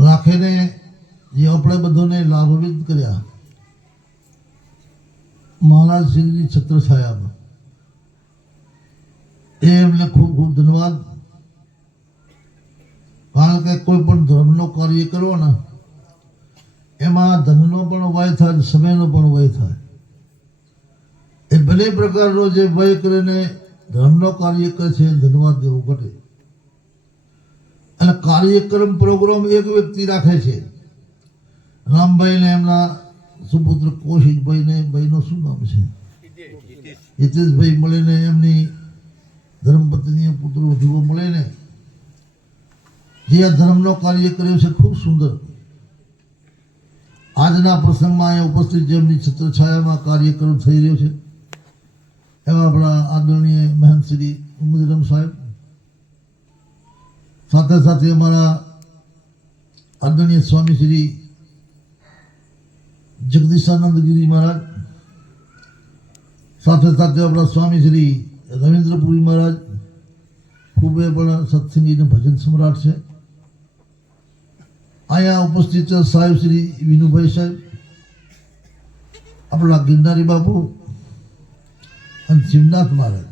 રાખીને જે આપણે બધાને લાભાન્વિત કર્યા મહારાજ શ્રીની છત્રછાયામાં, એમને ખૂબ ખૂબ ધન્યવાદ. કારણ કે કોઈ પણ ધર્મનો કાર્ય કરો ને એમાં ધનનો પણ વય થાય, સમયનો પણ વય થાય. એ ભલે પ્રકારનો જે વય કરીને ધર્મનો કાર્ય કરે છે ધન્યવાદ દેવો ઘટે. અને કાર્યક્રમ પ્રોગ્રામ એક વ્યક્તિ રાખે છે. રામભાઈ ને એમના સુપુત્ર કૌશિકભાઈ ને ભાઈનું શું નામ છે, હિતેશભાઈ મળીને એમની ધર્મપત્ની પુત્ર વધુઓ મળીને જે આ ધર્મનો કાર્ય કર્યો છે ખૂબ સુંદર. આજના પ્રસંગમાં અહીંયા ઉપસ્થિત જેમની છત્રછાયામાં કાર્યક્રમ થઈ રહ્યો છે એવા આપણા આદરણીય મહંત શ્રી ઉમદરામ સાહેબ, સાથે સાથે અમારા આદરણીય સ્વામી શ્રી જગદીશાનંદગીરી મહારાજ, સાથે સાથે આપણા સ્વામી શ્રી રવિન્દ્રપુરી મહારાજ, ખૂબ એ પણ સત્સંગી અને ભજન સમ્રાટ છે. અહીંયા ઉપસ્થિત સાહેબ શ્રી વિનુભાઈ સાહેબ, આપણા ગિરનારી બાપુ અને શિવનાથ મહારાજ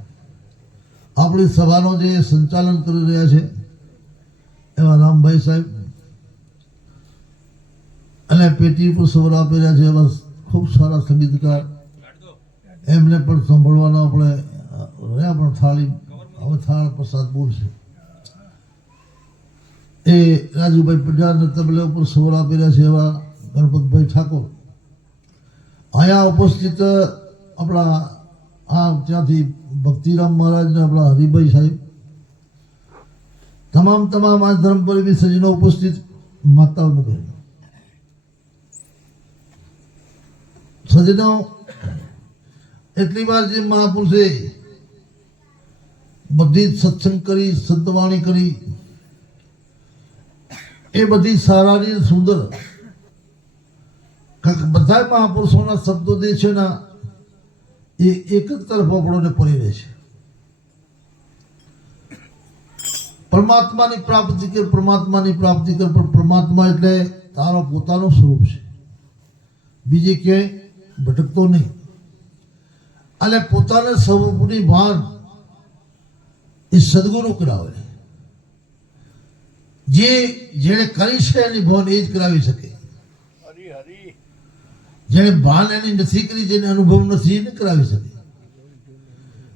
આપણી સભાનો જે સંચાલન કરી રહ્યા છે એવા રામભાઈ સાહેબ, અને પેટી ઉપર સવાર આપી રહ્યા છે એવા ખૂબ સારા સંગીતકાર, એમને પણ સાંભળવાનો આપણે રહ્યા. પણ થાળી હવે થાળ પ્રસાદ બોલશે એ રાજુભાઈ પંજાબને તબલે ઉપર સવાર આપી રહ્યા છે એવા ગણપતભાઈ ઠાકોર. અહીંયા ઉપસ્થિત આપણા ત્યાંથી ભક્તિરામ મહારાજ ને આપણા હરિભાઈ સાહેબ, તમામ આ ધર્મપરિવી સજ્જનો ઉપસ્થિત, માતાઓને બહેનો સજ્જનો, એટલી વાર જે મહાપુરુષે બધી સત્સંગ કરી, સંતવાણી કરી, એ બધી સારાની સુંદર. બધા મહાપુરુષોના શબ્દો જે છે ને એ એક જ તરફ આપણને પડી રહે છે. પરમાત્માની પ્રાપ્તિ કર, પરમાત્માની પ્રાપ્તિ કર. પણ પરમાત્મા એટલે તારો પોતાનો સ્વરૂપ છે, બીજે ક્યાંય ભટકતો નહીં. અને પોતાના સ્વરૂપની ભાન એ સદગુરુ કરાવે. જેણે કરી છે એની ભાન એ જ કરાવી શકે. જેણે ભાન એની નથી કરી, જેને અનુભવ નથી એને કરાવી શકે.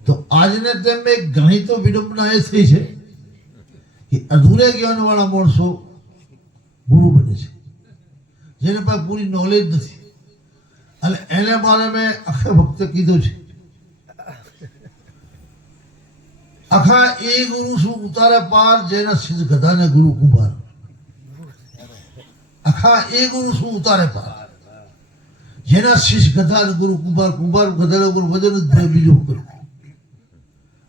તો આજને તેમ ઘણી તો વિડંબના એ થઈ છે કે અધૂરે જ્ઞાન વાળા માણસો ગુરુ બને છે, જેને પાસે પૂરી નોલેજ નથી. અને એને બારે મેં આખા ભક્તે કીધું છે, આખા એ ગુરુ શું ઉતારે પાર, જેના સિદ્ધ ગધાને ગુરુ કુંભાર. આખા એ ગુરુ શું ઉતારે પાર, જેના શિષ્ય ગધા ગુરુ કુંભાર, કુંભાર ગધા ગુરુ વજન જ થાય, બીજું કર્યું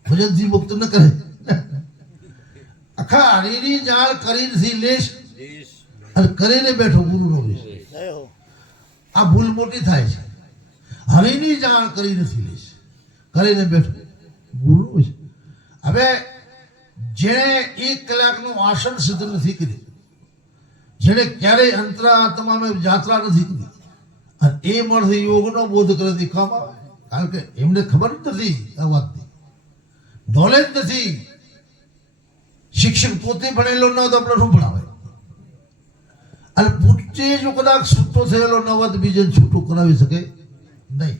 વજનથી મુક્ત ન કરે. આખા હરિની જાણ કરી નથી લેશ, અને કરીને બેઠો ગુરુ નો લેશ. આ ભૂલ મોટી થાય છે. હરિની જાણ કરી નથી લેશ, કરીને બેઠો ગુરુ છે. હવે જેણે 1 કલાકનું આસન સિદ્ધ નથી કર્યું, જેણે ક્યારેય અંતરાત્મામાં યાત્રા નથી કરી, અને એ માણસ યોગનો બોધ કરે કામ આવે. કારણ કે એમને ખબર જ નથી આ વાતની, નોલેજ નથી. શિક્ષક પોતે ભણેલો ન તો આપણે શું ભણાવે? અને પોતે જો કદાચ છૂટો થયેલો ન હોય તો બીજાને છૂટું કરાવી શકે નહીં.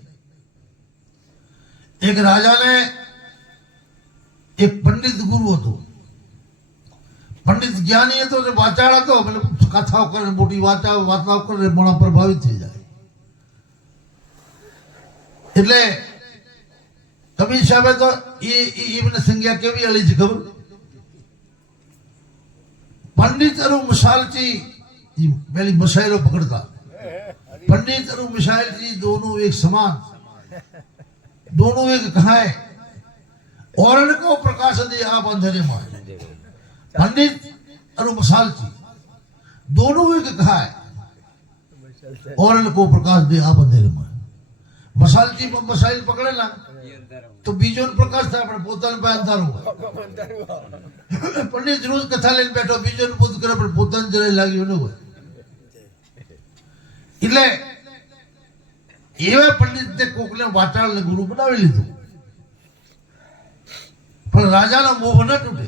એક રાજાને એક પંડિત ગુરુ હતો. પંડિત જ્ઞાની હતો, વાચાળ હતો, કથાઓ કરે, મોટી વાર્તાઓ કરે, મોણા પ્રભાવિત થઈ જાય. એટલે કબીર સાહેબે તો એમને સંજ્ઞા કેવી અલી છે ખબર? पंडित और मिसालची पहले मसाइलों पकड़ता. पंडित और मिसालची दोनों एक समान, दोनों एक कहा है और को प्रकाश दे आप अंधेरे में. पंडित और मिसालची दोनों एक कहा है और को प्रकाश दे आप अंधेरे में. मसालची मसाइल पकड़े ना તો બીજો પ્રકાશ થાય, આપણે પોતાને પાસે અંધારું હોય. પંડિત રોજ કથા લઈને બેઠો, બીજો પૂછ કરે પણ પોતાને જરાય લાગ્યું ન હોય. એટલે એવા પંડિતને કોકને વાટાળને ગુરુ બનાવી લીધું, પણ રાજાનો મોહ ન તૂટે.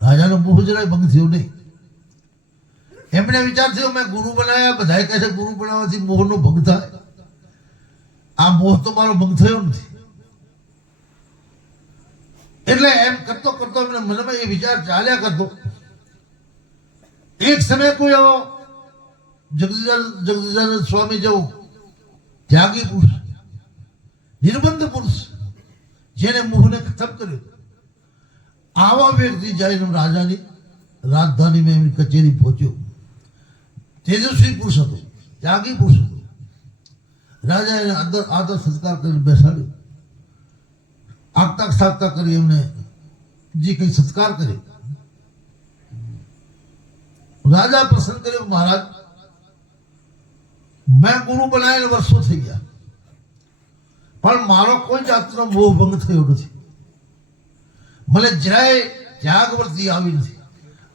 રાજાનો મોહ જરાય ભંગ થયો નહીં. એમને વિચાર થયો મેં ગુરુ બનાવ્યા, બધા કહે છે ગુરુ બનાવવાથી મોહનો ભંગ થાય. આ મોહ તો મારો ભંગ થયો નથી. એટલે એમ કરતો કરતો એમને મનમાં એ વિચાર ચાલ્યા કરતો. એક સમય કોઈ એવો જગદીશાનંદ સ્વામી જેવો ત્યાગી પુરુષ, નિર્બંધ પુરુષ, જેને મોહને ખતમ કર્યો, આવા વ્યક્તિ જઈને રાજાની રાજધાનીમાં એમની કચેરી પહોંચ્યો. તેજસ્વી પુરુષ હતો, ત્યાગી પુરુષ હતો. રાજા એને આદર સત્કાર કરીને બેસાડ્યો. આગતા સાગતા કરી એમને જે કઈ સત્કાર કર્યો. રાજા પ્રસન્ન કર્યો, મહારાજ મેં ગુરુ બનાવેલ વર્ષો થઈ ગયા, પણ મારો કોઈ જાતનો મોહ ભંગ થયો નથી. મને જરાય ત્યાગ વર્તી આવી નથી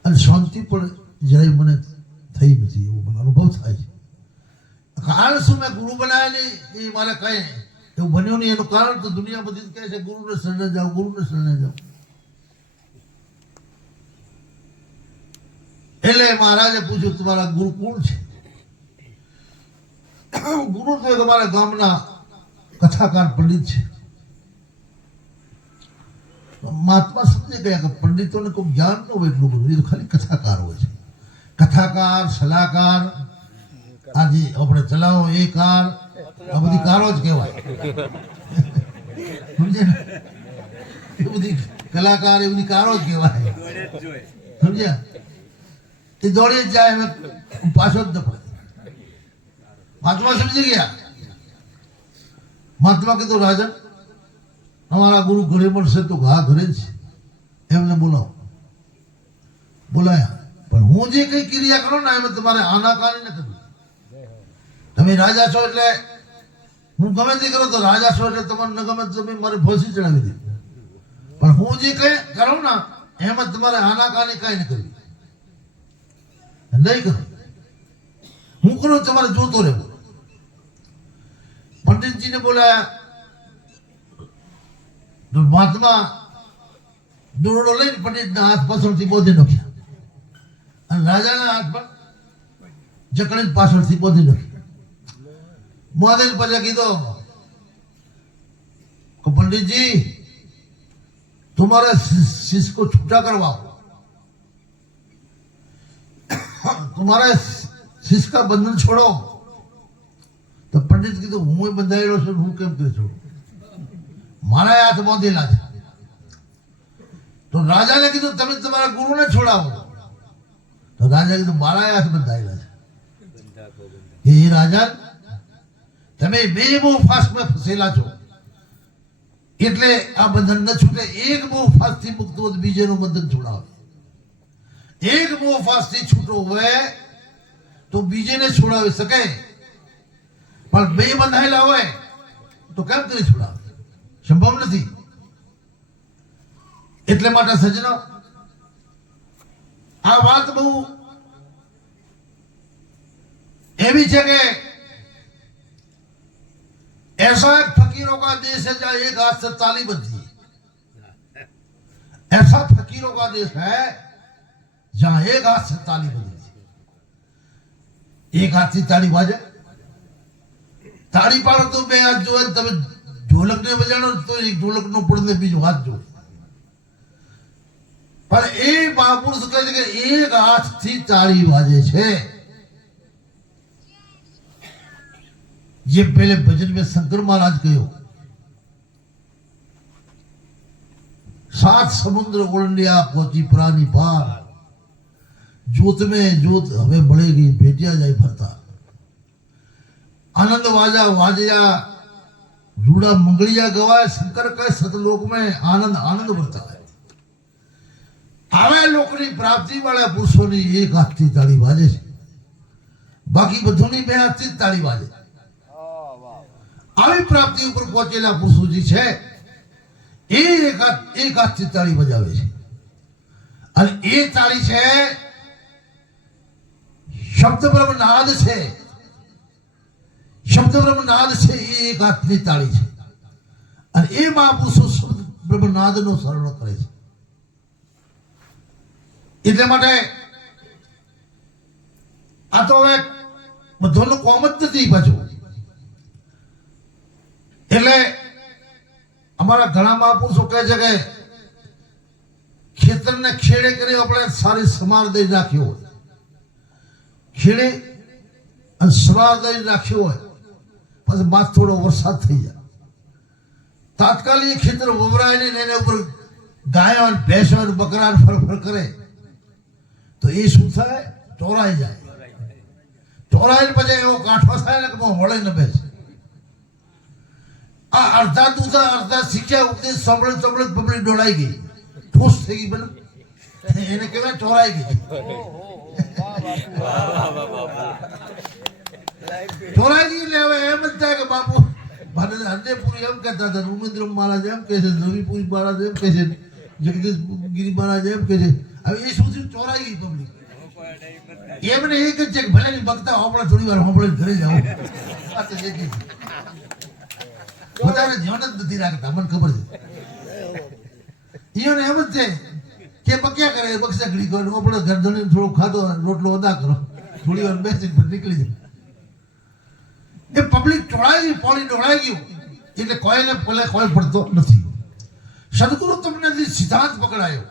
અને શાંતિ પણ જરાય મને થઈ નથી, એવો મને અનુભવ થાય છે. કારણ શું? મેં ગુરુ બનાવેલી એ મારે કઈ એવું બન્યું નહીં. એનું કારણ તો દુનિયા બધી કહે છે ગુરુને શરણે જાઓ, ગુરુને શરણે જાઓ. એટલે મહારાજે પૂછ્યું તમારા ગુરુ કોણ છે? ગુરુ તો તમારા ગામના કથાકાર પંડિત છે. મહાત્મા સમજી ગયા કે પંડિતોને કોઈ જ્ઞાન ન હોય એટલું બધું, એ તો ખાલી કથાકાર હોય છે. કથાકાર, સલાહકાર, આજે આપણે ચલાવો એ કાર, આ બધી કારો જ કહેવાય. સમજે ને? એ બધી કલાકાર, એ બધી કારો જ કહેવાય. સમજ્યા? એ દોડી જ જાય, એમ પાછો જ ન પડે. મહાત્મા સમજી ગયા. મહાત્મા કીધું રાજન અમારા ગુરુ ઘરે મળશે તો હા ઘરે જ છે, એમને બોલાવો. બોલાયા. પણ હું જે કઈ ક્રિયા કરો ને એમાં તમારે આનાકાની ન કરવી. તમે રાજા છો એટલે હું ગમે તે કરો તો રાજા છો એટલે તમને ન ગમે તો તમે મારે ફાંસી ચડાવી દે. પણ હું જે કઈ કરું ને એમાં તમારે આનાકાની કઈ ન કરવી. નહીં કરો. હું કરું તમારે જોતો રહેવું. પંડિતજીને બોલાયા. મહાત્મા દોરડો લઈને પંડિતના હાથ પાછળથી બોધી નાખ્યા અને રાજાના હાથ પર જકડી પાછળથી બોધી નાખ્યા. મોદી પછી કીધું કે पंडित जी तुम्हारे शिष्य को छूटा करवाओ, तुम्हारे शिष्य का बंधन छोड़ो. तो पंडित की तो હું બંધાયેલો છું, હું કેમ કરી છોડું? મારા હાથ બાંધેલા છે. તો રાજાને કીધું તમે તમારા ગુરુને છોડાવો. તો રાજા કીધું મારા હાથ બંધાયેલા છે. એ રાજા તમે બે બહુ ફાસ્ટમાં ફસેલા છો એટલે આ બંધન ન છૂટે. એક બહુ ફાસ્ટથી મુક્ત હોય બીજેનું બંધન છોડાવે. એક બહુ ફાસ્ટથી છૂટો હોય તો બીજેને છોડાવી શકે, પણ બે બંધાયેલા હોય તો કેમ કરી છોડાવે? સંભવ નથી. એટલે માટે સજ્જનો આ વાત બહુ એવી છે કે ऐसा एक फकीरों का देश है जहाँ एक हाथ से ताली बजती है. ऐसा फकीरों का देश है जहाँ एक हाथ से ताली बजती है. एक हाथ થી તાળી વાજે, તાળી પાડો તો બે હાથ જોવે. તમે ઢોલક ને બજાડો તો એક ઢોલક નો પડને બીજો હાથ જોવે. પણ એ મહાપુરુષ કહે છે કે એક હાથ થી તાળી વાજે છે. ये पहले भजन में शंकर महाराज कहो, 7 समुद्र ओलंडिया पहुंची पुरानी पार, जोत में जोत हमें बढ़ेगी भेटिया जाए भरता. आनंद वाजा वाजया रूड़ा मंगलिया गवाए. शंकर का सतलोक में आनंद आनंद बढ़ता है. आवे लोकनी प्राप्ति वाला पुरुषों ने एक हाथ थी ताड़ी वाजे, बाकी बधोनी बे हाथ थी ताड़ी वाजे. આવી પ્રાપ્તિ ઉપર પહોંચેલા પુરુષો જે છે એ એક હાથથી તાળી બજાવે છે અને એ તાળી છે શબ્દ બ્રહ્મ નાદ છે. શબ્દ બ્રહ્મ નાદ છે એ એક હાથની તાળી છે અને એ મહાપુરુષો શબ્દ બ્રહ્મ નાદનો સરળ કરે છે. એટલા માટે આ તો હવે બધાનું કોમ જ નથી પાછું. એટલે અમારા ઘણા મહાપુરુષો કહે છે કે ખેતરને ખેડે કરી આપણે સારી સમાર દઈ રાખ્યો હોય, ખેડે અને સમાર દઈ રાખ્યો હોય પછી માથ થોડો વરસાદ થઈ જાય, તાત્કાલિક ખેતર વવરાય નહીં, એના ઉપર ગાયો અને ભેંસો અને બકરા ફરફર કરે તો એ શું થાય? ચોરાઈ જાય. ચોરાઈને પછી એવો કાંઠો થાય ને કે વળે ન બેસે. આ અડધા દૂધા અડધા શીખ્યા ઉપદેશ સાંભળે સાંભળે પબ્લિક દોડાઈ ગઈ, ઠોસ થઈ ગઈ, બને એને કહેવાય ચોરાઈ ગઈ. ચોરાઈ ગઈ એટલે હવે એમ જ થાય કે બાપુ હરદેપુરી એમ કહેતા હતા, ઉમેન્દ્ર મહારાજ એમ કહે છે, રવિપુરી મહારાજ એમ કહે છે, જગદીશ ગિરી મહારાજ એમ કહે છે. હવે એ શું થયું? ચોરાઈ ગઈ પબ્લિક. એમને એક જ છે કે ભલે ની બગતા આપણે થોડી વાર હોંભળે ઘરે જાઓ. બધાને ધ્યાન જ નથી રાખતા, મને ખબર છે. એને એમ જ છે કે બક્યા કરે, બક્ષા ઘડી કરો, આપણે ઘર ધણી થોડો ખાધો રોટલો અદા કરો, થોડી વાર બેસી નીકળી જાય. એ પબ્લિક ટોળાઈ પોળી ડોળાઈ ગયું એટલે કોઈને ભલે કોઈ પડતો નથી. સદગુરુ તમને જે સિદ્ધાંત પકડાયો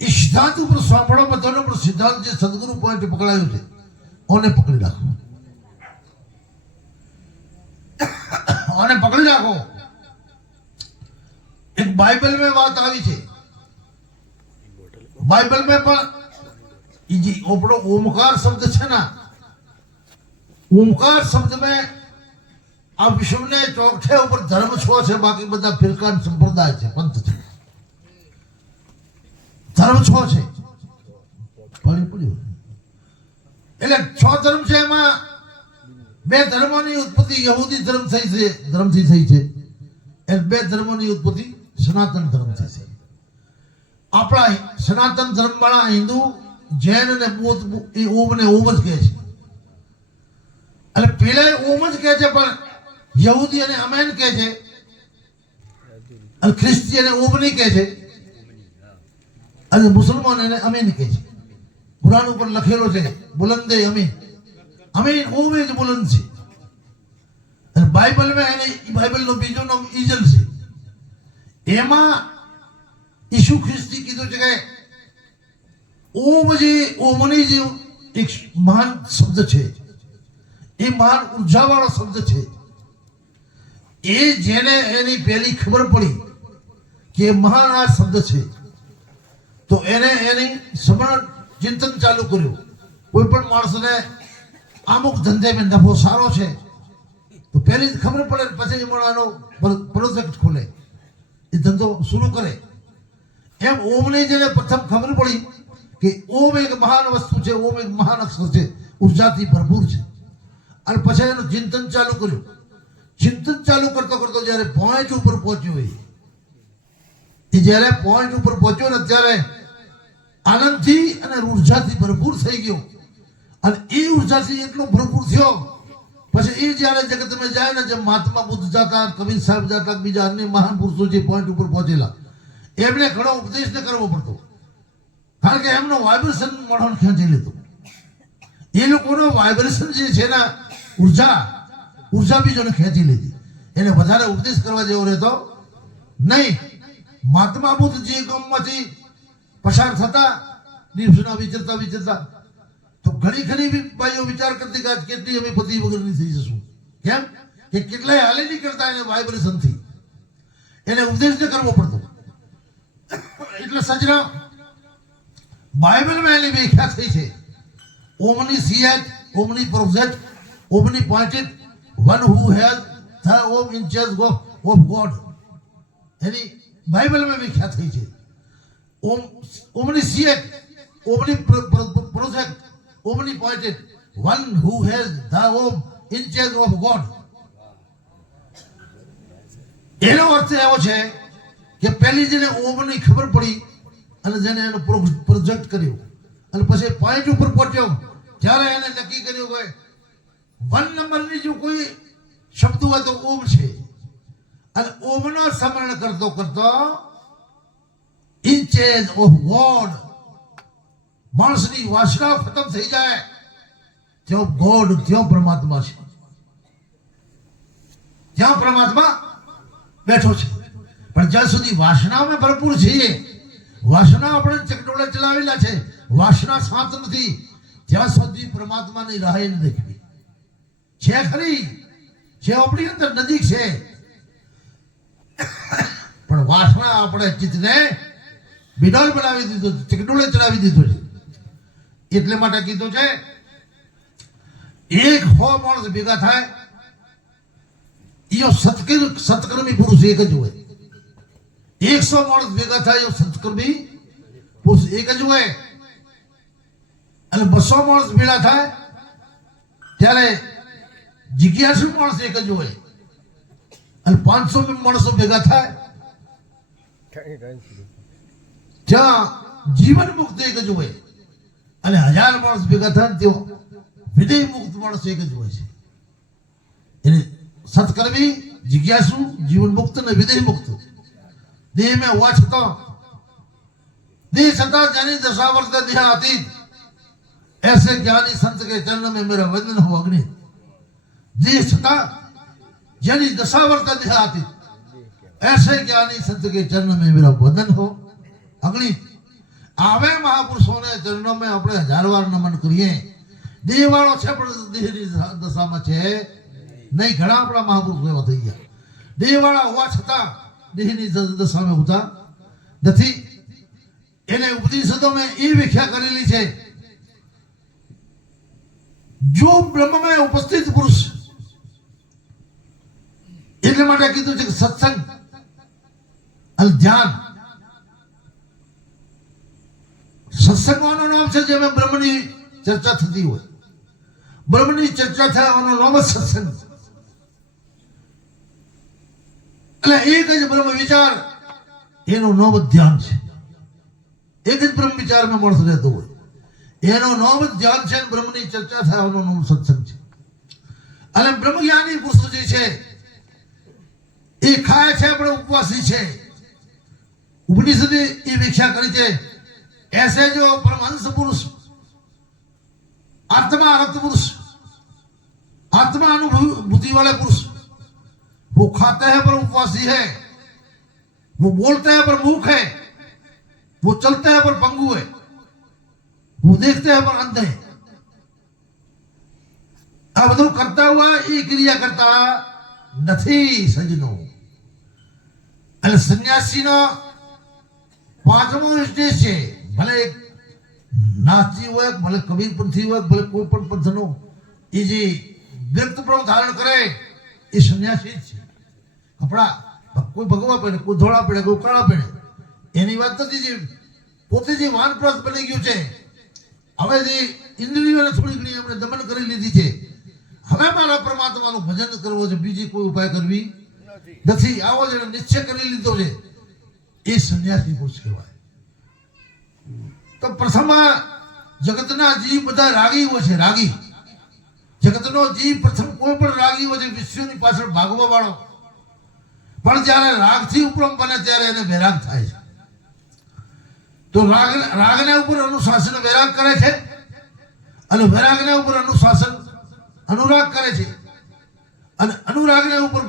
એ સિદ્ધાંત ઉપર સાંભળો બધાનો, પણ સિદ્ધાંત જે સદગુરુ પોઈન્ટ પકડાયો છે ઓને પકડી રાખો, અને પકડી રાખો. એક બાइबल में बात આવી છે, बाइबल में પણ એ જે આપણો ઓમકાર શબ્દ છે ને, ओमकार शब्द में આ વિશ્વને ચોકઠે ઉપર ધર્મ છ છે, બાકી બધા ફિરકા સંપ્રદાય છે, પંથ છે, ધર્મ છ છે. એટલે છ ધર્મ છે, એમાં બે ધર્મોની ઉત્પત્તિ યહૂદી ધર્મ થઈ છે, ધર્મથી થઈ છે, એ બે ધર્મોની ઉત્પત્તિ સનાતન ધર્મથી છે. આપણા સનાતન ધર્મ વાળા હિન્દુ, જૈન અને બૌદ્ધ એ ઓમ ને ઓમ જ કહે છે. એટલે પેલા ઓમ જ કહે છે, પણ યહૂદી અને અમેન કહે છે, અને ખ્રિસ્તી અને ઓમ નહીં કહે છે, અને મુસલમાન એને અમીન કહે છે. કુરાન ઉપર લખેલો છે બુલંદે અમીન, અમીન ઓમ જ બુલંદ છે. અને બાઇબલમાં એને બાઇબલનો બીજો નામ ઈજલ છે. એમાં ઈસુ ખ્રિસ્તી કીધું છે કે ઓમ જે ઓમની જે એક મહાન શબ્દ છે, એ મહાન ઉર્જાવાળો શબ્દ છે. એ જેને એની પહેલી ખબર પડી કે મહાન આ શબ્દ છે, તો એને એની સમરણ ચિંતન ચાલુ કર્યું. કોઈ પણ માણસને અમુક ધંધે में નફો સારો છે તો પહેલી ખબર પડે, પછી એનો પ્રોજેક્ટ ખોલે, એ ધંધો શરૂ કરે. એમ ઓમની જેને પ્રથમ ખબર પડી કે ઓમ એક મહાન વસ્તુ છે, ઓમ એક મહાન અક્ષર છે, ઉર્જાથી ભરપૂર છે, અને પછી એનું ચિંતન ચાલુ કર્યું. ચિંતન ચાલુ કરતો કરતો જ્યારે પોઈન્ટ ઉપર પહોંચ્યો, એ જ્યારે પોઈન્ટ ઉપર પહોંચ્યો ને ત્યારે આનંદથી અને ઉર્જાથી ભરપૂર થઈ ગયો. અને એ ઉર્જાથી એટલો ભરપૂર થયો પછી એ જ્યારે જગતમાં જાય ને, જેમ મહાત્મા બુદ્ધ જતા, કબીર સાહેબ જતા, બીજા અન્ય મહાન પુરુષો જે પોઈન્ટ ઉપર પહોંચેલા, એમને ઘણો ઉપદેશ ન કરવો પડતો, કારણ કે એમનો વાઇબ્રેશન મોઢો ખેંચી લીધો. એ લોકોનો વાઇબ્રેશન જે છે ને, ઉર્જા બીજોને ખેંચી લીધી. એને વધારે ઉપદેશ કરવા જેવો રહેતો નહીં. મહાત્મા બુદ્ધ જે ગામમાંથી પસાર થતા, દિવસના વિચરતા તો ઘણી ભાઈઓ વિચાર કરતી કે કેટલી અમે પતિ વગરની થઈ જશું. કેમ કે કેટલાય હાલે નહીં કરતા એને વાઇબ્રેશનથી, એને ઉપદેશ ન કરવો પડતો. એટલે સજરા બાઇબલમાં એની વ્યાખ્યા થઈ છે, omniscient, omnipresent, omnipotent, one who has the Om in charge of God. એની બાઇબલમાં વ્યાખ્યા થઈ છે. Omniscient, omnipresent, omnipotent, one who has the Om in charge of God. એનો અર્થ એવો છે કે પહેલી જેને ઓમની ખબર પડી અને જેને એનો પ્રોજેક્ટ કર્યો અને પછી પોઈન્ટ ઉપર પહોંચ્યો ત્યારે એને નક્કી કર્યું કે 1 નંબરની જો કોઈ શબ્દ હોય તો ઓમ છે અને ઓમનો સ્મરણ કરતો કરતો ઇન્ચેસ ઓફ ગોડ માણસની વાસના ખતમ થઈ જાય ત્યાં ગોડ ત્યાં પરમાત્મા છે, ત્યાં પરમાત્મા બેઠો છે. પણ જ્યાં સુધી વાસનામાં ભરપૂર છીએ, વાસના આપણે ચકડોળે ચલાવેલા છે, વાસના શાંત નથી, ત્યાં સુધી પરમાત્માની રાહ ન દેખવી છે ખરી, જે આપણી અંદર નજીક છે, પણ વાસના આપણે ચિત્તને બિડોલ બનાવી દીધો, ચકડોળે ચડાવી દીધો છે. એટલે માટે કીધું છે એક 100 માણસ ભેગા થાય યો સત્કર્મી પુરુષ એક જ હોય, 100 માણસ ભેગા થાય યો સત્કર્મી પુરુષ એક જ હોય, અને 200 માણસ ભેગા થાય ત્યારે જિજ્ઞાસુ માણસ એક જ હોય, અને 500 માણસો ભેગા થાય ત્યાં જીવન મુક્ત એક જ હોય, અને 1000 માણસ ભેગા થાય તેઓ વિદેય મુક્ત માણસ એક જ હોય છે. એટલે સત્કર્મી, જિજ્ઞાસુ, જીવન મુક્ત અને વિદેય મુક્ત દેહ में हुआ छता देह छता जानी दशावर्त देह अतीत ऐसे ज्ञानी संत के चरण में मेरा वंदन हो अग्नि. देह छता जानी दशावर्त देह अतीत ऐसे ज्ञानी संत के चरण में मेरा वंदन हो अग्नि. आवे महापुरुषों ने चरणों में આપણે 1000 વાર નમન કરીએ. દેહ વાળો છે પણ દેહની દશામાં છે નહીં. ઘણા આપણા મહાપુરુષો એવા થઈ ગયા દેહ વાળા હોવા છતાં દેહની દશામાં હોતા નથી. એને ઉપનિષદોમાં એ વ્યાખ્યા કરેલી છે, જો બ્રહ્મમાં ઉપસ્થિત પુરુષ. એટલે માટે કીધું છે કે સત્સંગ અને ધ્યાન. સત્સંગવાનું નામ છે જેમાં બ્રહ્મની ચર્ચા થતી હોય, બ્રહ્મની ચર્ચા થવાનું નામ જ સત્સંગ. એટલે એક જ બ્રહ્મ વિચાર એનું નામ જ ધ્યાન છે. એક જ બ્રહ્મ વિચારમાં માણસ રહેતો હોય એનું નામ જ ધ્યાન છે, બ્રહ્મની ચર્ચા થવાનું નામ સત્સંગ છે. અને બ્રહ્મજ્ઞાની પુરુષ જે છે એ ખાય છે પણ ઉપવાસી છે. ઉપનિષદે એ વ્યાખ્યા કરી છે, ऐसे जो परमहंस पुरुष, आत्मा रक्त पुरुष, आत्मा अनुभूति वाले पुरुष, वो खाते हैं पर उपवासी है, वो बोलते हैं पर मूक है, वो चलते हैं पर पंगु है, वो देखते हैं पर अंधे है. આ બધું કરતા हुआ એ ક્રિયા કરતા નથી સજનો. અને સંન્યાસીનો 5મો સ્ટેજ છે. ભલે એક નાસ્તી હોય, ભલે કબીરપંથી હોય, ભલે કોઈ પણ પંથનો એ જે વ્યક્તપણું ધારણ કરે એ સંન્યાસી જ છે. કપડા કોઈ ભગવા પહેરે, કોઈ ધોળા પહેરે, કોઈ કાળા પહેરે, એની વાત નથી. જે પોતે જે વાનપ્રસ્થ બની ગયું છે, હવે જે ઇન્દ્રિયોને થોડી ઘણી એમણે દમન કરી લીધી છે, હવે મારા પરમાત્માનું ભજન કરવું છે, બીજી કોઈ ઉપાય કરવી નથી. આવો જેને નિશ્ચય કરી લીધો છે એ સંન્યાસી પુરુષ કહેવાય. તો પ્રથમ જગતના જીવ બધા રાગીઓ છે. રાગી જગતનો જીવ પ્રથમ કોઈ પણ રાગી હોય છે, વિશ્વની પાછળ ભાગવા વાળો. પણ જ્યારે રાગથી ઉપરમ બને ત્યારે એને વૈરાગ થાય છે. તો રાગને ઉપર અનુશાસન વૈરાગ કરે છે, અને વૈરાગને ઉપર અનુશાસન અનુરાગ કરે છે, અને અનુરાગને ઉપર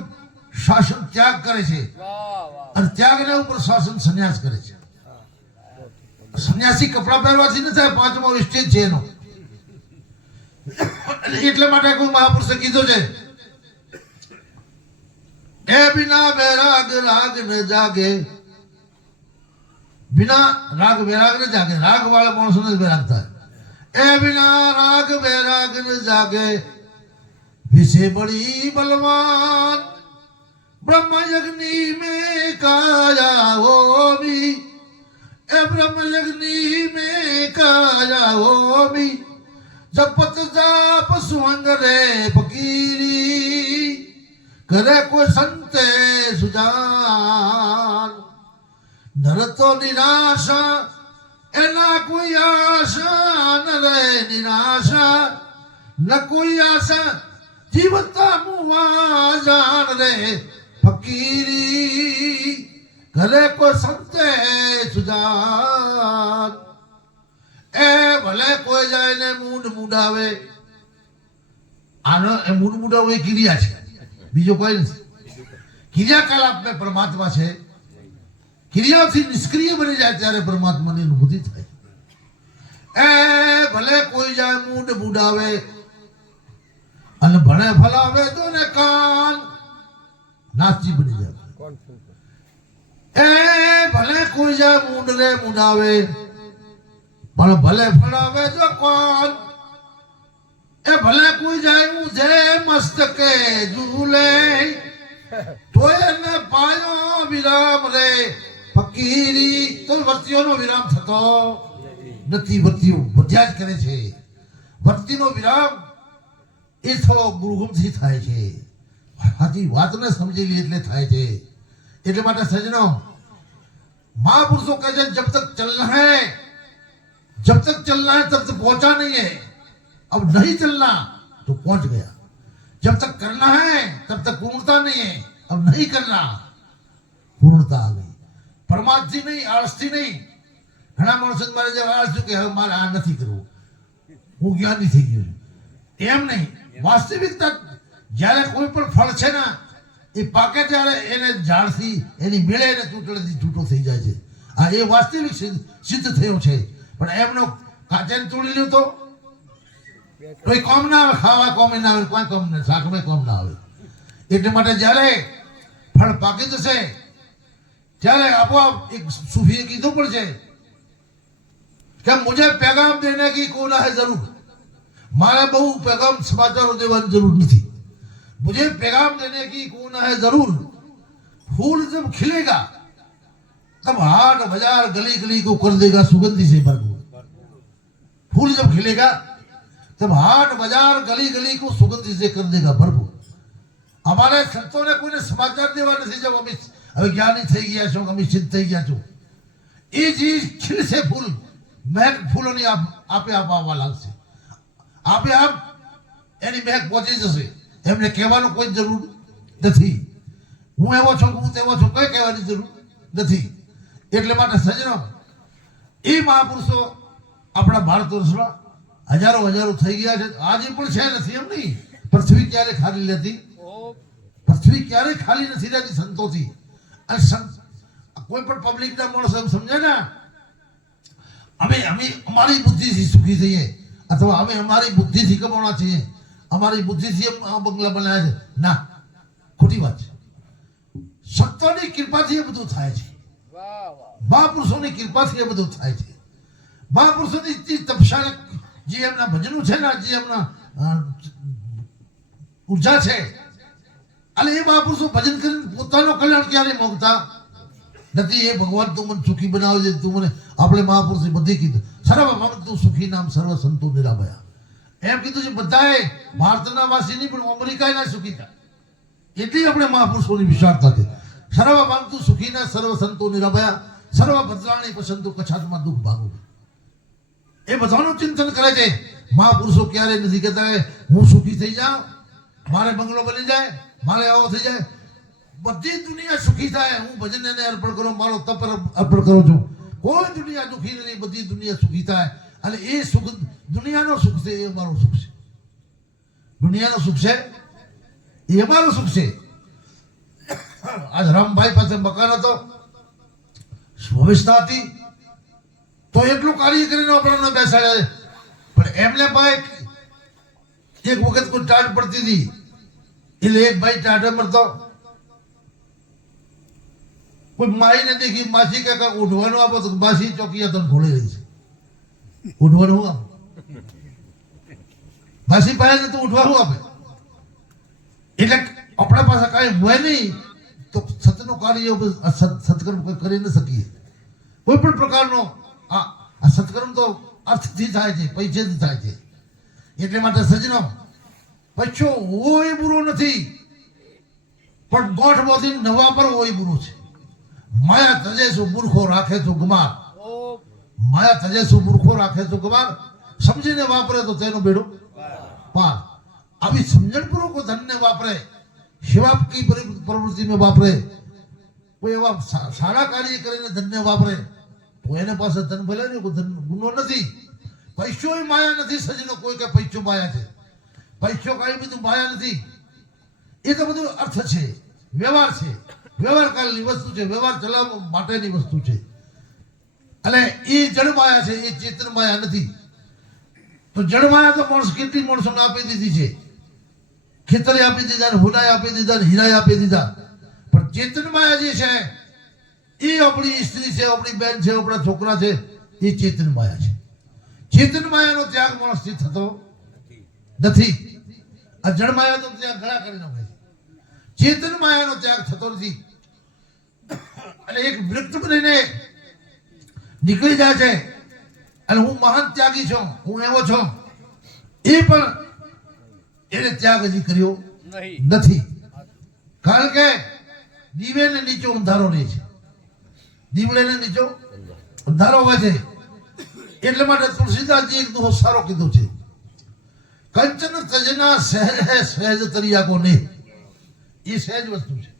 શાસન ત્યાગ કરે છે, અને ત્યાગને ઉપર શાસન સંન્યાસ કરે છે. સંન્યાસી કપડા પહેરવાથી ન થાય, 5મો સ્ટેજ છે એનો. એટલા માટે કોઈ મહાપુરુષે કીધું છે, એ બિના વૈરાગ રાગ ન જાગે. બિના રાગ વૈરાગ ન જાગે. રાગ વાળા માણસોને જ વૈરાગ થાય. એ બિના રાગ વૈરાગ ન જાગે, વિશે બડી બલવાન ब्रह्म यज्ञी में काया होमी, ए ब्रह्म यज्ञी में काया होमी, जपत जाप सुहंग रे फकीरी, કરે કોઈ સંતે સુજાન નરતો નિરાશા એના કોઈ આશા ન રહે નિરાશા ન કોઈ આશા જીવતા મુવા જાન રે ફકીરી ઘરે કોઈ સંતે સુજાન એ ભલે કોઈ જાય ને મૂડ મૂડાવે આનો એ મૂડ મૂડાવે એ ક્રિયા છે બીજો કોઈ નથી ક્રિયા કલાપ મેં પરમાત્મા છે ક્રિયાથી નિષ્ક્રિય બની જાય ત્યારે પરમાત્માની અનુભૂતિ થાય એ ભલે કોઈ જાય મૂડ મૂડાવે અને ભણે ફલાવે તો ને કાન નાસ્તી બની જાય એ ભલે કોઈ જાય મૂડ રે મૂડાવે પણ ભલે ફળાવે જો કોણ એ ભલે કોઈ જાય ઊંધે મસ્તકે ઝૂલે તો એને પાયો વિરામ રે ફકીરી તો વર્તીઓનો વિરામ થતો નથી વર્તીઓ વધ્યા જ કરે છે વર્તીનો વિરામ એ તો ગુરુગુમથી થાય છે હાથી વાતને સમજેલી એટલે થાય છે એટલે માટે સજનો મહાપુરુષો કહે છે જબ તક ચલના હૈ जब तक चलना है तब तक पहुंचा नहीं है अब नहीं चलना तो पहुंच गया जब तक करना है तब तक पूर्णता नहीं है अब नहीं करना પૂર્ણતા આ ગઈ પરમાર્થથી નહીં આળસથી નહીં ઘણા માણસો મારે જે આળસ્યું કે હવે મારે આ નથી કરવું હું જ્ઞાની થઈ ગયો છું એમ નહીં વાસ્તવિકતા જ્યારે કોઈ પણ ફળ છે ને એ પાકે ત્યારે એને ઝાડથી એની મેળે એને તૂટડેથી છૂટો થઈ જાય છે આ એ વાસ્તવિક સિદ્ધ થયો છે પણ એમનો કાચેને તોડી લ્યો તો કોઈ કોમ ના આવે ખાવા કોમ ના આવે કોઈ કોમ ના શાકમાં કોમ ના આવે એટલે માટે જ્યારે ફળ પાકી જશે ત્યારે આપોઆપ એક સૂફીએ કીધું પણ છે કે મુझे पैगाम देने की कोई है जरूर मारे बहु पैगाम समाचारों देवानी जरूर नहीं मुझे पैगाम देने की कोई है जरूर फूल जब खिलेगा तब हाट बाजार गली गली को कर देगा सुगंधी से भरपूर फूल जब खिलेगा तब हाट बाजार गली गली को सुगंधी से कर देगा भरपूर हमारे संतों ने कोई समाचार देवा नहीं जब अमित હવે જ્ઞાની થઈ ગયા છો અમે સિદ્ધ થઈ ગયા છો એ જે ખીલશે ફૂલ મહેક ફૂલોની આપે આપ આવવા લાગશે આપે આપ એની મહેક પહોંચી જશે એમને કહેવાનું કોઈ જરૂર નથી હું એવો છું હું તેવો છું કઈ કહેવાની જરૂર નથી એટલે માટે સજનો એ મહાપુરુષો આપણા ભારત વર્ષમાં હજારો હજારો થઈ ગયા છે આજે પણ છે નથી એમ નહીં પૃથ્વી ક્યારે ખાલી રહેતી પૃથ્વી ક્યારે ખાલી નથી રહેતી સંતોથી કોઈ પણ પબ્લિક ના માણસ એમ સમજે ને અમે અમારી બુદ્ધિથી સુખી થઈએ અથવા અમે અમારી બુદ્ધિથી કમાણા છીએ અમારી બુદ્ધિથી બંગલા બનાવ્યા છે ના ખોટી વાત છે સંતોની કૃપાથી એ બધું થાય છે મહાપુરુષોની કૃપાથી એ બધું થાય છે મહાપુરુષોની તપસ્યા જે એમના ભજનો છે ને જે એમના ઉર્જા છે અને એ મહાપુરુષો ભજન કરીને પોતાનો કલ્યાણ ક્યારે માંગતા નથી એ ભગવાન તું મને સુખી બનાવે છે તું મને આપણે મહાપુરુષે બધી કીધું સર્વ ભગત તું સુખી નામ સર્વ સંતો નિરામયા એમ કીધું છે બધાએ ભારતના વાસી નહીં પણ અમેરિકાના સુખી થાય એટલી આપણે મહાપુરુષોની વિશાળતા છે સર્વ ભગત તું સુખી ના સર્વ સંતો નિરામયા સર્વ ભદ્રાણી પસંદો કછાતમાં દુઃખ ભાગું એ બધાનું ચિંતન કરે છે મહાપુરુષો ક્યારે નથી કહેતા હું સુખી થઈ જાઉં મારે બંગલો બની જાય મારે આવો થઈ જાય બધી દુનિયા સુખી થાય હું ભજન એને અર્પણ કરું મારો તપ અર્પણ કરું છું કોઈ દુનિયા દુખી નથી બધી દુનિયા સુખી થાય અને એ સુખ દુનિયાનો સુખ છે એ અમારો સુખ છે દુનિયાનો સુખ છે એ અમારો સુખ છે આજ રામભાઈ પાસે મકાન હતો ભવિષ્યતા હતી તો એટલું કાર્ય કરીને આપણને બેસાડ્યા પણ એમને ભાઈ એક વખત કોઈ ટાઢ પડતી હતી એટલે એક ભાઈ ટાઢે મરતો કોઈ માઈ ને દેખી માસી કે ઉઠવાનું આપો તો માસી ચોકી તો ખોલી રહી છે ઉઠવાનું આપો માસી પાસે તો ઉઠવાનું આપે એટલે આપણા પાસે કાંઈ હોય નહીં તો સતનું કાર્ય સત્કર્મ કરી ન શકીએ કોઈ પણ પ્રકારનો આ સત્કર્મ તો અર્થથી થાય છે પૈસેથી થાય છે એટલે માટે સજનો પૈસો હોય બુરો નથી પણ ગોઠમાંથી નવા પર હોય ગુરુ છે. માયા તજે શું મૂર્ખો રાખે તો ગમાર. માયા તજે શું મૂર્ખો રાખે તો ગમાર. સમજીને વાપરે તો તેનો બેડો પાર. આવી સમજણપૂર્વક ધનને વાપરે, સેવા કી પ્રવૃત્તિ में વાપરે, કોઈ એવા સારા કાર્ય કરીને ધનને વાપરે તો એને પાસે ધન ભલે નહીં, ધન ગુનો નથી. પૈસો માયા નથી સજનો. કોઈ કે પૈસો માયા છે, પૈસો કઈ બધું માયા નથી. એ તો બધું અર્થ છે, વ્યવહાર છે, વ્યવહાર કાળની વસ્તુ છે, વ્યવહાર ચલાવવા માટેની વસ્તુ છે. અને એ જળ માયા છે, એ ચેતન માયા નથી. તો જળ માયા તો માણસ કેટલી માણસોને આપી દીધી છે. ખેતરે આપી દીધા, હુનાય આપી દીધા, હીરાય આપી દીધા. પણ ચેતન માયા જે છે એ આપણી સ્ત્રી છે, આપણી બેન છે, આપણા છોકરા છે, એ ચેતન માયા છે. ચેતન માયાનો ત્યાગ માણસથી થતો નથી. આ જળ માયા તો ત્યાગ ઘણા કરી નાખે છે. ચેતન માયાનો ત્યાગ થતો નથી. અને એક વૃત્ત બનીને નીકળી જાય છે અને હું મહાન ત્યાગી છું, હું એવો છું, એ પણ એને ત્યાગ હજી કર્યો નથી. કારણ કે દીવે ને નીચો અંધારો રહે છે, દીવડે ને નીચો અંધારો હોય છે. એટલે માટે તુલસીદાસજી એક દોહો સારો કીધું છે, કંચન તજના સહેજ હે સહેજ તરિયા કો ને. એ સહેજ વસ્તુ છે.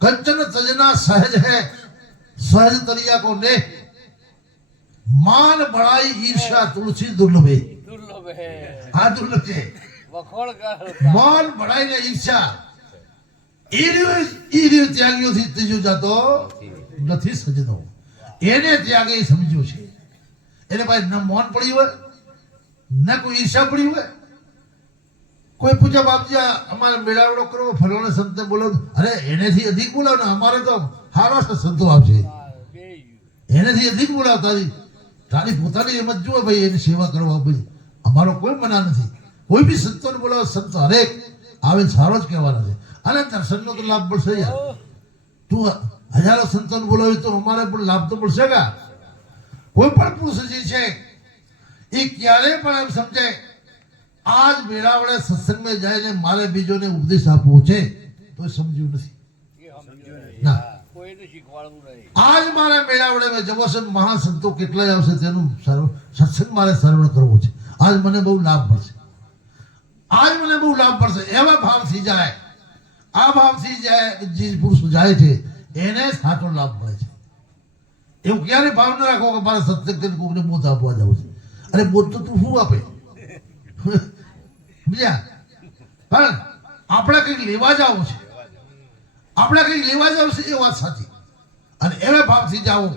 કંચન તજના સહેજ હે સહેજ તરિયા કો ને. માન બળાઈ ઈર્ષા તુલસી દુર્લભે. આ દુર્લભ છે. માન બળાઈ ને ઈર્ષા એ ત્યાગીઓથી ત્રીજો જાતો નથી સજનો. એને ત્યાગી સમજ્યો છે. એને પાસે ન મૌન પડ્યું હોય, ન કોઈ ઈર્ષા પડી હોય. કોઈ પૂછે બાપજી અમારે મેળાવડો કરવો, ફલાણા સંતે બોલાવ, અરે એનેથી અધિક બોલાવ ને, અમારે તો સારા સંતો આવશે. એનેથી અધિક બોલાવ. તારી પોતાની એમ જ જુઓ ભાઈ, એની સેવા કરવા ભાઈ. અમારો કોઈ મના નથી. કોઈ બી સંતોને બોલાવો, સંતો હરેક આવે સારો જ કહેવાના છે. અને દર્શનનો તો લાભ મળશે યાર. તું હજારો સંતોને બોલાવી તો અમારે પણ લાભ તો મળશે કા. કોઈ પણ પુરુષ જે છે એ ક્યારે પણ એમ સમજે આજ મેળાવડે સત્સંગમાં જઈને મારે બીજોને ઉપદેશ આપવો છે તો સમજ્યું નથી. ના, આજ મારે મેળાવડે જવો છે, મહાસંતો કેટલાય આવશે, તેનું સત્સંગ મારે શ્રવણ કરવો છે. આજ મને બહુ લાભ મળશે, આજ મને બહુ લાભ મળશે. એવા ભાવથી જાય, આ ભાવથી જાય જે પુરુષ જાય છે એને સાચો લાભ મળે છે. એવું ક્યારે ભાવ ન રાખો કે મારે સત્સંગ કરીને કોઈને બોધ આપવા જવું છે. અરે બોધ તો તું શું આપે બીજા, પણ આપણે કંઈક લેવા જવું છે, આપણે કંઈક લેવા જવું છે, એ વાત સાચી. અને એવા ભાવથી જાઓ,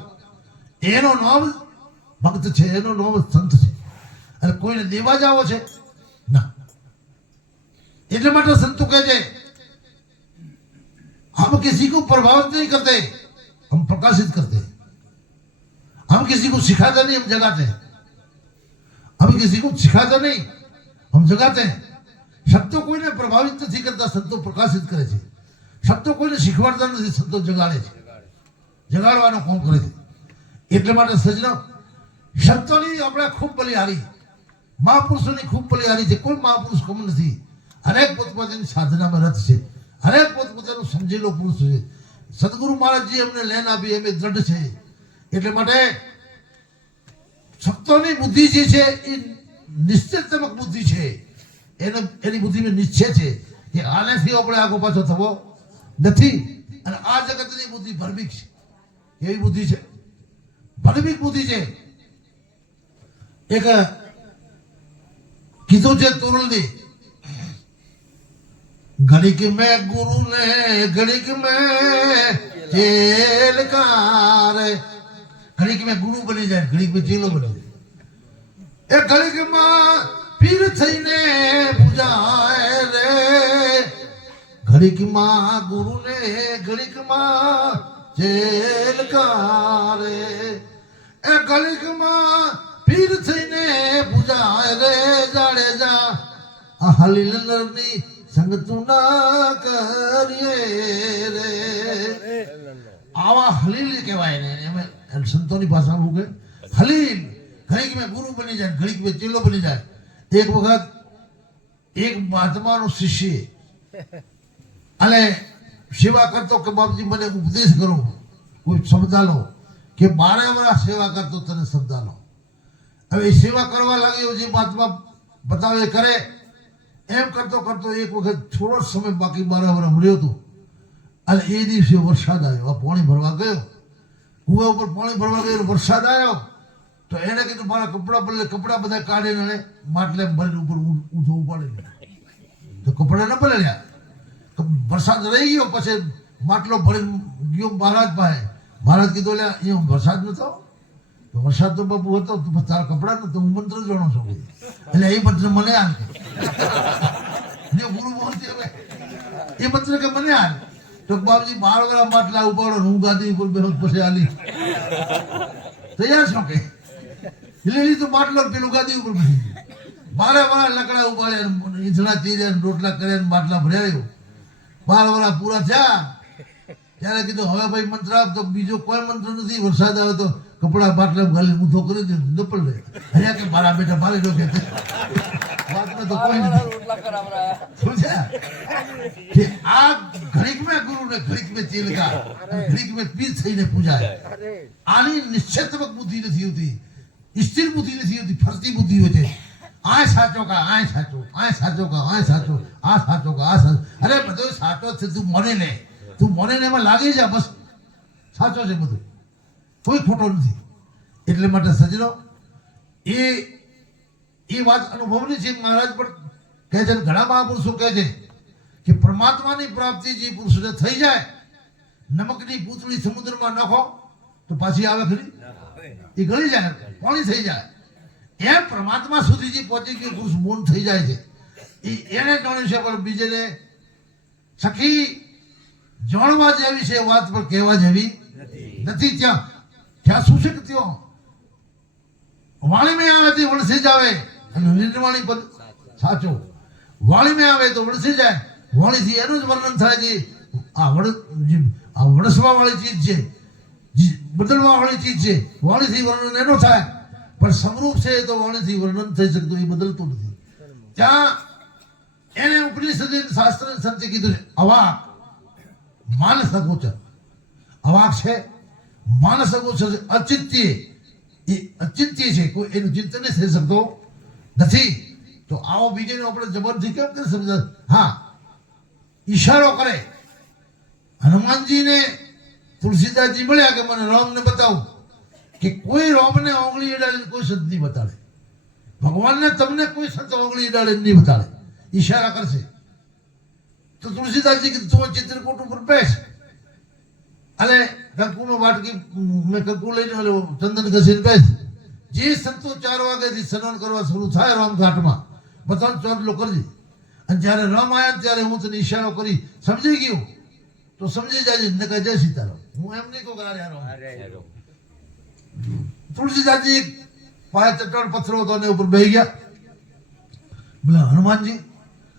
એનો નામ ભક્ત છે, એનો નામ સંત છે. અને કોઈને દેવા જાવો છે ના. એટલે માટે સંતો કહે છે हम किसी को प्रभावित नहीं करते, हम प्रकाशित करते हैं. हम किसी को सिखाते नहीं, हम जगाते हैं. हम किसी को सिखाते नहीं, हम जगाते हैं. શબ્દો કોઈને પ્રભાવિત નથી કરતા, સંતો પ્રકાશિત કરે છે. શબ્દો કોઈને શીખવાડતા નથી, સંતો જગાડે છે, જગાડવાનો કામ કરે છે. એટલે માટે સજનો શબ્દોની આપણે ખૂબ બલિહારી, મહાપુરુષોની ખૂબ બલિહારી છે. કોઈ મહાપુરુષ કમ નથી. હરેક પોતપોતાની સાધનામાં રત છે, હરેક પોતપોતાનું સમજેલો પુરુષ છે. સદગુરુ મહારાજજી એમને લેન આપી એમ દ્રઢ છે. એટલે માટે શબ્દોની બુદ્ધિ જે છે એ નિશ્ચિતમક બુદ્ધિ છે. એની બુદ્ધિમાં નિશ્ચય છે કે આનેથી આપણે આગો પાછો થવો નથી. અને આ જગતની બુદ્ધિ ભરમિક છે. એવી બુદ્ધિ છે, ભરમિક બુદ્ધિ છે. એક કીધું છે તુરલની, घड़िक में गुरु ने घड़िक में चेलकार. घड़िक में गुरु बनी जाए, घड़िक में चेलो बनी जाए. ए घड़िक में पीर थईने बुझाए रे. घड़िक में गुरु ने घड़िक में चेलकार. ए घड़िक में पीर थईने बुझाए रे. जाड़ेजा हलीलनी સંગ તું ના કરીએ રે. આવા હલીલ કહેવાય ને. એમ સંતોની ભાષામાં કે હલીલ. ઘડીક મેં ગુરુ બની જાય, ઘડીક મેં ચેલો બની જાય. એક વખત એક મહાત્માનો શિષ્ય અને સેવા કરતો કે બાપજી મને ઉપદેશ કરો, કોઈ સમજાલો કે 12 વર્ષ સેવા કરતો તને સમજાલો. હવે એ સેવા કરવા લાગ્યો, જે મહાત્મા બતાવે કરે એમ કરતો કરતો એક વખત થોડો સમય બાકી 12 વર્ષ મળ્યો હતો અને એ દિવસે વરસાદ આવ્યો. આ પાણી ભરવા ગયો, કુવા ઉપર પાણી ભરવા ગયો, વરસાદ આવ્યો તો એને કીધું મારા કપડા બધા કાઢીને માટલે ભરીને ઉપર ઊંધો ઉપાડી તો કપડા ન પલળ્યા. વરસાદ રહી ગયો, પછી માટલો ભરીને ગયો મહારાજ પાસે. મહારાજ કીધું એટલે અહીંયા વરસાદ નતો, તો વરસાદ તો બાપુ હતો, તારા કપડા નતો, હું મંત્ર જાણો છું. એટલે એ મંત્ર મને આલ ગુરુ બોલતી હવે એ મંત્ર કે મને આલ તો બાપજી 12 વાળા માટલા ઉપાડો, હું ગાદી ઉપર બેસો પછી આલી તૈયાર છો કે લીલી તો માટલો પેલું ગાદી ઉપર બેસી 12 વાળા લકડા ઉપાડ્યા, ઈંધણા ચીર્યા, રોટલા કર્યા, માટલા ભર્યા. 12 વાળા પૂરા થયા ત્યારે કીધું હવે ભાઈ મંત્ર આપ. તો બીજો કોઈ મંત્ર નથી. વરસાદ આવે તો કપડા બાટલા ગાલી ઊંધો કરી દે, નપલ લે. અહીંયા કે મારા બેટા મારી દો કે વાતમાં તો કોઈ નથી. સમજ્યા કે આ ઘડીક में गुरु ने घડીक में तेल का घડીक में पीस થઈને પૂજાય. આની નિશ્ચિતવક બુદ્ધિ નથી હોતી, સ્થિર બુદ્ધિ નથી હોતી, ફરતી બુદ્ધિ હોય છે. આ સાચો કા આ સાચો, આ સાચો કા આ સાચો, આ સાચો કા આ સાચો. અરે બધો સાચો છે, તું મને લે, તું મને ને એમાં લાગી જા, બસ સાચો છે બધું, કોઈ ખોટો નથી. એટલે માટે સજનો એ વાત અનુભવની છે. મહારાજ પણ કહે છે, ઘણા મહાપુરુષો કહે છે કે પરમાત્માની પ્રાપ્તિ જે પુરુષને થઈ જાય, નમકની પૂતળી સમુદ્રમાં નાખો તો પાછી આવે ખરી? એ ગળી જાય, પાણી થઈ જાય. એમ પરમાત્મા સુધી જે પહોંચી ગયો પુરુષ મૌન થઈ જાય છે. એને જાણ્યું છે, પણ બીજેને સખી જાણવા જેવી છે વાત, પણ કહેવા જેવી નથી. ત્યાં શું છે કે ત્યાં વાણી में આવે તે વણસી જ આવે, અને નિર્વાણી પદ સાચો. વાણી में આવે તો વણસી જાય, વાણીથી એનું જ વર્ણન થાય છે. આ વણસવા વાળી ચીજ છે, બદલવા વાળી ચીજ છે. વાણીથી વર્ણન એનો થાય, પણ સમરૂપ છે તો વાણીથી વર્ણન થઈ શકતું, એ બદલતું નથી. ત્યાં એને ઉપનિષદ શાસ્ત્ર સંતે કીધું છે અવાક માનસ અગોચર. અવાક છે માનસ અગોચર, અચિંત્ય. એ અચિંત્ય છે, કોઈ એનું ચિંતન થઈ શકતો નથી. તો આવો બીજેનો આપણે જબરથી કેમ કરી સમજ? હા, ઈશારો કરે. હનુમાનજીને તુલસીદાસજી મળ્યા કે મને રામને બતાવો, કે કોઈ રામને ઓગળી અડાડીને કોઈ સંત નહીં બતાડે. ભગવાનને તમને કોઈ સંત ઓગળી અડાડીને નહીં બતાડે, ઈશારા કરશે. તો તુલસીદાસજી કીધું તું ચિત્રકૂટ ઉપર બેસ અને કંકુનો વાટકી મેં કંકુ લઈને ચંદન ઘસીને બેસ. જે સંતો 4 વાગ્યાથી સ્નાન કરવા શરૂ થાય રામઘાટમાં, બધાને ચોટલો કરજે. અને જ્યારે રામ આવ્યા ત્યારે હું તને ઈશારો કરી સમજી ગયો તો સમજી જાય ને કહે જય સીતારામ. હું એમ નહીં કહું કે તુલસીદાસજી પાસે ચટ્ટાણ પથ્થરો હતો ને ઉપર બેસી ગયા. બોલા હનુમાનજી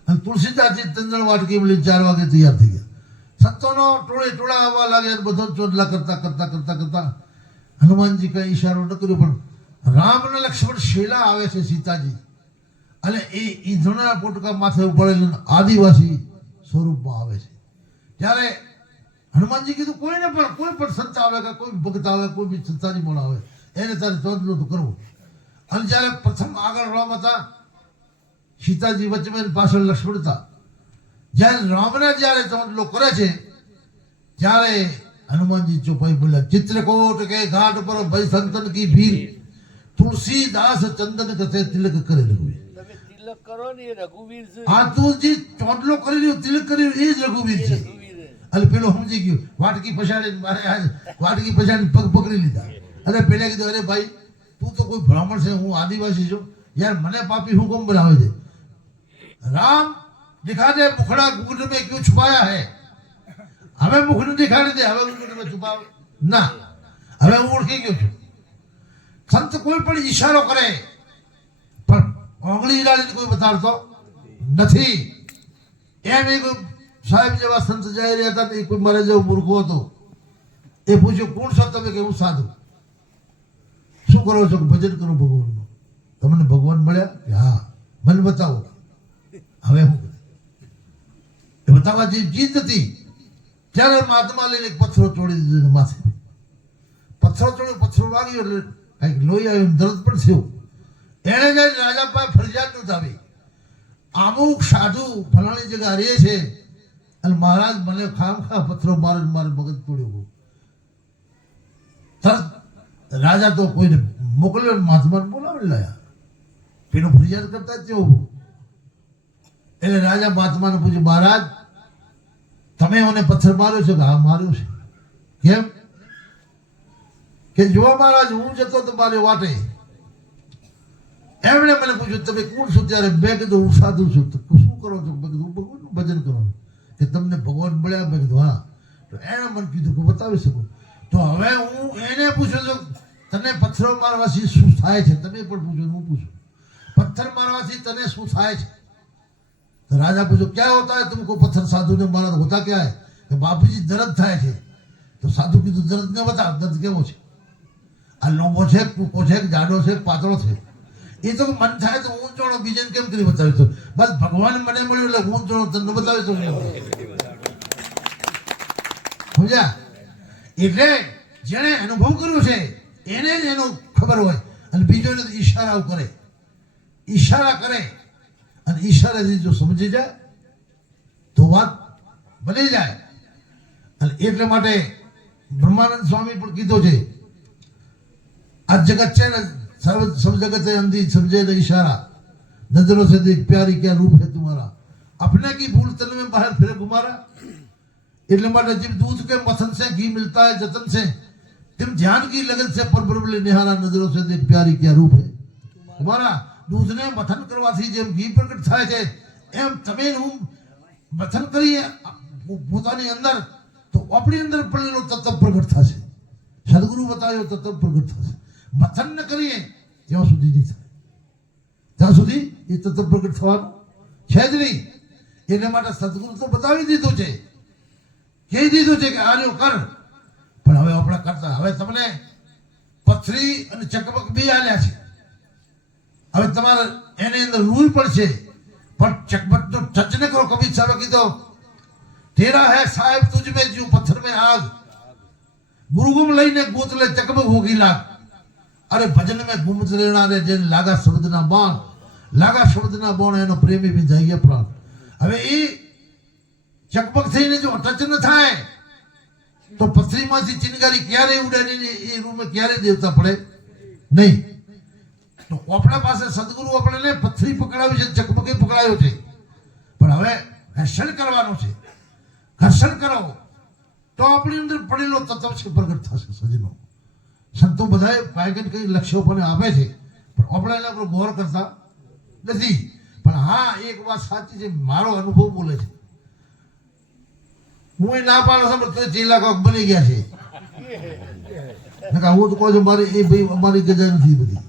અને તુલસીદાસજી ચંદન વાટકી બોલી 4 વાગે તૈયાર થઈ ગયા. સંતોનો ટોળા આવવા લાગ્યા, બધા ચોટલા કરતા કરતા કરતા કરતા હનુમાનજી કઈ ઈશારો ન કર્યો, પણ રામ અને લક્ષ્મણ શેલા આવે છે સીતાજી, અને એ ઈંધણના પોટકા માથે ઉપાડેલું આદિવાસી સ્વરૂપમાં આવે છે. ત્યારે હનુમાનજી કીધું કોઈને પણ કોઈ પણ સંત આવે કે કોઈ ભક્ત આવે, કોઈ બી સંતાજી પણ આવે, એને તારે ચોદલો તો કરવો. અને જ્યારે પ્રથમ આગળ રામ હતા, સીતાજી વચ્ચે પાછળ લક્ષ્મણ હતા. જ્યારે રામને જ્યારે ચોદલો કરે છે ત્યારે હનુમાનજી ચોપાઈ બોલ્યા, ચિત્રકૂટ કે ઘાટ પર ભાઈ સંતન કી ભીડ, તુલસીદાસ ચંદન કસે તિલક કરે રઘુવીર. તિલક કરો ને એ રઘુવીર છે. આ તું જે ચોટલો કરી રહ્યો, તિલક કરી રહ્યો, એ જ રઘુવીર છે. એટલે પેલો સમજી ગયો, વાટકી પછાડીને વાટકી પછાડીને પગ પકડી લીધા. અને પેલા કીધું, અરે ભાઈ તું તો કોઈ બ્રાહ્મણ છે, હું આદિવાસી છું, યાર મને પાપી હુકમ બનાવે છે. રામ दिखा दे मुखड़ा घूंघट में क्यों छुपाया है? हमें मुख नहीं दिखाने दे, हमें घूंघट में छुपाओ ना. हमें હું ઓળખી ગયો છું. સંત કોઈ પણ ઈશારો કરે પણ ઓગળી ડાળીને કોઈ બતાડતો નથી. એમ એક સાહેબ જેવા સંત જઈ રહ્યા હતા, એ કોઈ મારે જેવો મૂર્ખો હતો. એ પૂછ્યું કોણ છો તમે? કે હું સાધુ. શું કરો છો? ભજન કરો ભગવાનનું. તમને ભગવાન મળ્યા? કે હા. મને બતાવો. હવે હું એ બતાવવા જે જીત હતી ત્યારે મહાત્મા લઈને એક પથ્થરો ચોડી દીધો માથે. પથ્થરો ચોડ્યો, પથ્થરો વાગ્યો એટલે કંઈક લોહી આવ્યું, દર્દ પણ થયું. એણે જઈને રાજા પાસે ફરજિયાત નોંધાવી, અમુક સાધુ ફલાણી જગ્યા રહે છે અને મહારાજ મને ખામખા પથ્થરો મારે મગજ તોડ્યો. તરત રાજા તો કોઈને મોકલ્યો, મહાત્માને બોલાવી લાયા. પેલો ફરિયાદ કરતા જ તેવું. એટલે રાજા મહાત્માને પૂછ્યું, મહારાજ તમે મને પથ્થર માર્યો છે? હા માર્યો છે. કેમ? કે જો મહારાજ હું જતો તો મારે વાટે. એમણે મને પૂછ્યું તમે કોણ છો? ત્યારે મેં કીધું હું સાધુ છું. તો શું કરો છો? મેં કીધું ભગવાનનું ભજન કરો. કે તમને ભગવાન મળ્યા? મેં કીધું હા. તો એણે મને કીધું કે બતાવી શકું. તો હવે હું એને પૂછું છું તને પથ્થરો મારવાથી શું થાય છે? તમે પણ પૂછો, હું પૂછું પથ્થર મારવાથી તને શું થાય છે? तो राजा पूछो क्या होता है तुमको? पत्थर साधु ने मारा तो होता क्या है? कि बापू जी दर्द થાય છે. તો સાધુ કીધું દર્દ ને બતા, દર્દ કેવો છે? આ લોબો છે, કૂકો છે, જાડો છે, પાતળો છે? એ તો મન થાય તો હું જોડો, બીજાને કેમ કરી બતાવી? તો બસ ભગવાન મને મળ્યું એટલે હું જોડો તને બતાવી તો સમજ્યા? એટલે જેણે અનુભવ કર્યો છે એને જ એનો ખબર હોય. અને બીજોને ઈશારા કરે, ઈશારા કરે અને ઈશારાથી જો સમજી જાય તો વાત બની જાય. અને એટલા માટે બ્રહ્માનંદ સ્વામી પણ કીધો છે આ જગત છે ને सब जगत है अंधी समझे न इशारा, नजरों से देख प्यारी क्या रूप है तुम्हारा, अपने की भूल तन में बाहर फिर घुमारा. એટલે માટે જેમ दूध के मथन से घी मिलता है जतन से, તેમ ધ્યાન की लगन से परब्रह्म निहारा, नजरों से देख प्यारी क्या रूप है तुम्हारा. દૂધને મથન કરવાથી જેમ ઘી પ્રગટ થાય છે એમ તમે હું મથન કરીએ પોતાની અંદર તો આપણી અંદર પડેલો તત્વ પ્રગટ થશે. સદગુરુ બતાવ્યો તત્વ પ્રગટ થશે. મથન ન કરીએ ત્યાં સુધી નહીં થાય, ત્યાં સુધી એ તત્વ પ્રગટ થવાનું છે જ નહીં. એટલા માટે સદગુરુ તો બતાવી દીધું છે, કહી દીધું છે કે આર્યો કર. પણ હવે આપણે કરતા, હવે તમને પથરી અને ચકમક બે આલ્યા છે. હવે તમારે એની અંદર રૂલ પણ છે, પણ ચકમકનો ટચ ન કરો. કબીર સાહેબ કીધો તેરા હે સાહેબ તુજ મેં જ્યું પથ્થર મેં આગ, ગુરુગુમ લઈને ગોત લે ચકમક હોગી લાગ. અરે ભજન મેં ગુમત લેણા રે જેને લાગા શબ્દના બાણ, લાગા શબ્દના બાણ એનો પ્રેમી બી જાય પ્રાણ. હવે એ ચકમક થઈને જો ટચ ન થાય તો પથરીમાંથી ચિનગારી ક્યારે ઉડે નહીં, એ રૂમે ક્યારે દેવતા પડે નહીં. તો આપણા પાસે સદગુરુ આપણને પથરી પકડાવી છે, ચકમકે પકડાયો છે. પણ હવે ઘર્ષણ કરવાનું છે. ઘર્ષણ કરો તો આપણી અંદર પડેલો તત્વ છે પ્રગટ થશે. સજનો સંતો બધાએ કાંઈ કઈ લક્ષ્યો પણ આપે છે, પણ આપણે એના પર ગૌર કરતા નથી. પણ હા એક વાત સાચી છે, મારો અનુભવ બોલે છે. હું ના પાડો છું તો ચીલા કોક બની ગયા છે. હું તો કહું છું મારી એ ભાઈ અમારી ગજા નથી બધી,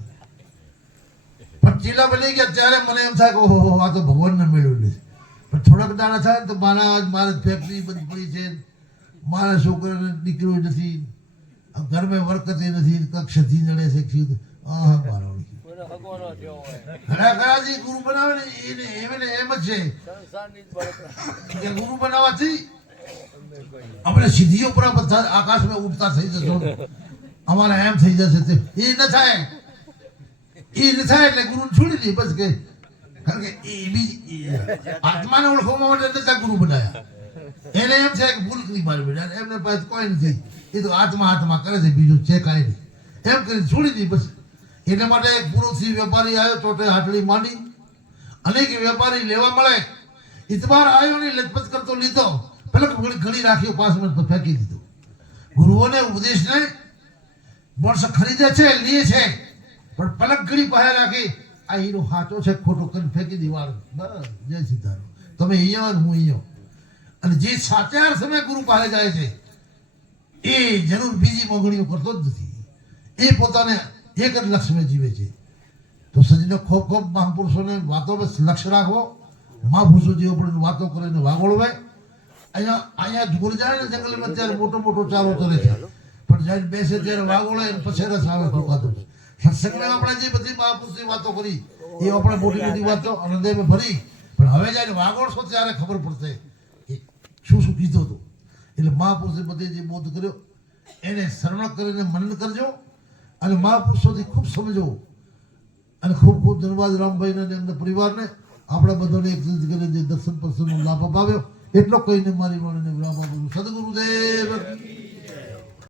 પણ ચીલા બની ગયા ત્યારે મને એમ થાય કે ઓહો આ તો ભગવાનને મેળવ્યું છે. પણ થોડાક દાણા થાય ને તો મારે ફેક્ટરી બંધ પડી છે, મારા છોકરાને દીકરો નથી, ઘરમાં વરકતી નથી, કક્ષથી નડે છે. મારો ઘણા ગુરુ બનાવે ને એને એમ જ છે કે ગુરુ બનાવવાથી આપણે સિદ્ધિઓ પર આકાશમાં ઉડતા થઈ જશો, અમારે એમ થઈ જશે. એ ન થાય, એ ન થાય એટલે ગુરુ છોડી દે બસ. કે કારણ કે એ બી આત્માને ઓળખવા માટે નતા ગુરુ બનાવ્યા. એને એમ છે કે ભૂલ કરી મારી બેટા, એમને પાસે કોઈ નથી, એ તો આત્મા આત્મા કરે છે, બીજું છે કાંઈ નહીં. એમ કરી છોડી દી બસ. એટલા માટે એક પુરુષથી વેપારી આવ્યો, ચોટે હાટડી માંડી, અનેક વેપારી લેવા મળે. ઇતબાર આવ્યો ને લચપત કરતો લીધો, પેલા ઘડી રાખ્યો, 5 મિનિટ ફેંકી દીધો. ગુરુઓને ઉપદેશને માણસ ખરીદે છે, લે છે, પણ પલક ઘડી પાસે રાખી આ હીરો સાચો છે ખોટો કરી ફેંકી દીવાળ. બસ જય સીતારામ, તમે અહીંયા હું અહીંયા. અને જે સાચા સમય ગુરુ પાસે જાય છે એ જરૂર બીજી મોગણીઓ કરતો જ નથી, એ પોતાને એક જ લક્ષ્યમાં જીવે છે. તો સજીનો ખૂબ ખૂબ મહાપુરુષોને વાતો બસ લક્ષ્ય રાખવો. મહાપુરુષો જેવો પણ વાતો કરીને વાગોળવાય. અહીંયા ગુરુ જાય ને જંગલમાં ત્યારે મોટો મોટો ચાલો ચલે છે, પણ જ્યારે બેસે ત્યારે વાગોળે પછી રસ આવે વાતો. સત્સંગમાં આપણે જે બધી મહાપુરુષની વાતો કરી એ આપણે મોટી મોટી વાતો હૃદયમાં ભરી, પણ હવે જ્યારે વાગોળશો ત્યારે ખબર પડશે કે શું શું કીધું હતું. એટલે મહાપુરુષે બધે જે બોધ કર્યો એને શ્રવણ કરીને મનન કરજો અને મહાપુરુષોથી ખૂબ સમજો અને ખૂબ ખૂબ ધન્યવાદ રામભાઈને અને એમના પરિવારને આપણા બધાને એક કરીને જે દર્શન પ્રસન્નનો લાભ અપાવ્યો એટલો કહીને મારી વાણીને વિરામ આપું છું. સદગુરુદેવ